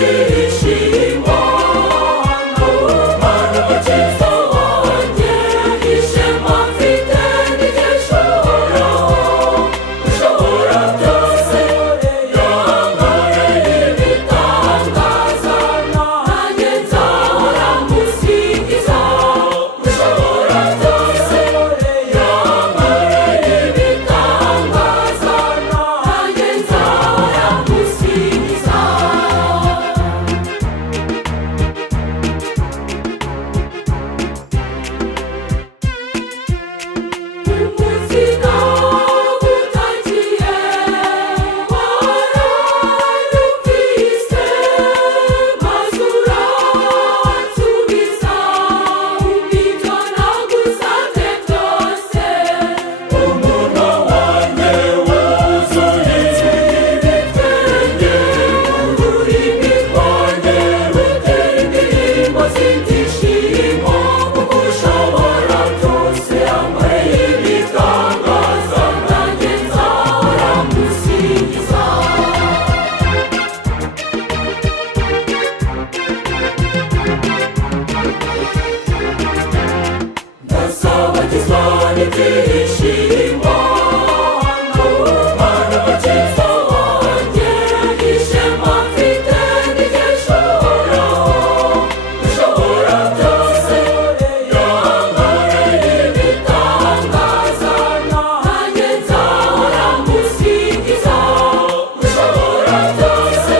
ibyishimo Mana mukiza wanjye ishema mfite ntigishobora ushobora byose yankoreye ibitangaza nanjye nzahora musingiza ushobora byose yankoreye ibitangaza nanjye nzahora musingiza umutima utagiye waranyumvise maze uransubiza ibyo nagusabye byose umunwa wanjye wuzuye ibitwenge ururimi rwanjye rutera indirimbo z'ibyishimo kuko ushobora byose yankoreye ibitangaza nanjye nzahora musingiza ndasabagizwa n'ibyishimo Mana mukiza wanjye ishema mfite ntigishobora ushobora byose yankoreye ibitangaza nanjye nzahora musingiza ushobora byose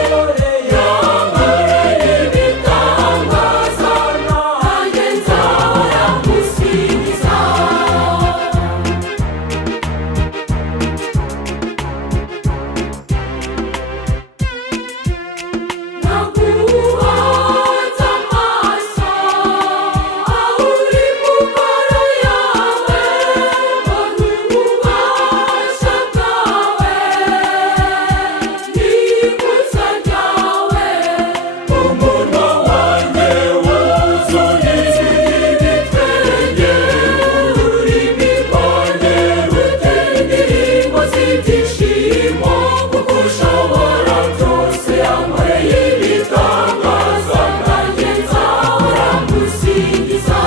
yankoreye ibitangaza nanjye nzahora musingiza naguhanze amaso aho uri mu ngoro yawe mbona ububasha bwawe n'ikuzo ryawe umunwa wanjye wuzuye ibitwenge ururimi rwanjye rutera indirimbo z'ibyishimo kuko ushobora byose yankoreye ibitangaza nanjye nzahora musingiza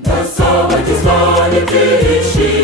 ndasabagizwa n'ibyishimo